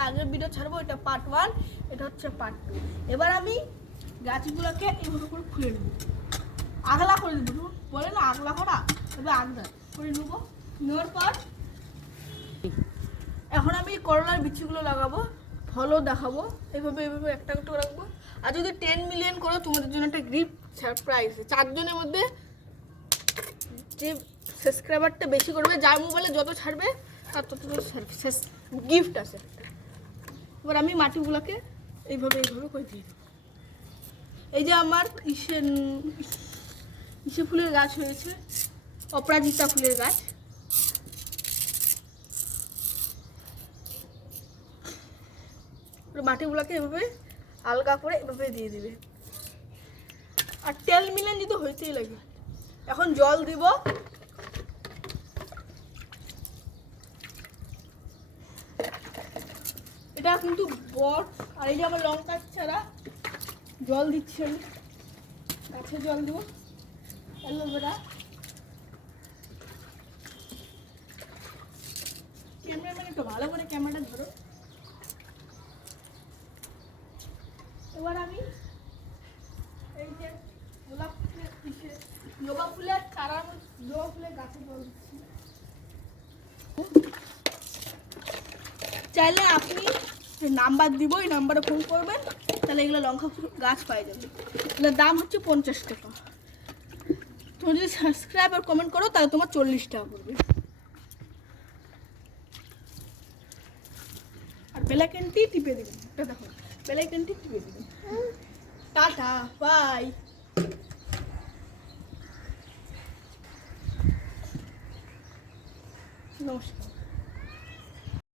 এটা আগের ভিডিও ছাড়বো, এটা পার্ট 1, এটা হচ্ছে পার্ট 2। এবার আমি গাছগুলোকে এইভাবে করে খুলে নেব, আগলা করে দেবো, বলে না আগলা করা, এবার আগলা করে নেবো। নেওয়ার পর এখন আমি করলার বিচিগুলো লাগাবো, ফলও দেখাবো, এইভাবে এইভাবে একটা একটা রাখবো। আর যদি 10 মিলিয়ন করো তোমাদের জন্য একটা গিফট সারপ্রাইজ, 4 জনের মধ্যে যে সাবস্ক্রাইবারটা বেশি করবে, যার মোবাইলে যত ছাড়বে তার তত গিফট আছে। এবার আমি মাটিগুলোকে এইভাবে এইভাবে করে দিয়ে দেবো। এই যে আমার ইসে ফুলের গাছ হয়েছে, অপরাজিতা ফুলের গাছ। মাটিগুলোকে এভাবে আলগা করে এভাবে দিয়ে দিবে। আর 10 মিলিয়ন যদি হইতেই লাগে। এখন জল দিব, এটা কিন্তু বট। আর এই যে আমার লঙ্কা ছাড়া জল দিচ্ছি আমি, গাছে জল দিব, অ্যালোভেরা। ক্যামেরাম্যান একটু ভালো করে ক্যামেরাটা ধরো। এবার আমি এই যে গোলাপ ফুলের জবা ফুলের চারা, জবা ফুলের গাছে জল দিচ্ছি। চাইলে আপনি নাম্বার দিব, এই নাম্বারে ফোন করবেন, তাহলে এগুলো লঙ্কা গাছ পাই যাবে। এগুলোর দাম হচ্ছে 50 টাকা। তুমি যদি সাবস্ক্রাইব আর কমেন্ট করো তাহলে তোমার 40 টাকা পড়বে। আর বেল আইকনটি টিপে দিবেন, এটা দেখো বেল আইকনটি টিপে দিবেন। Tata bye. নমস্কার।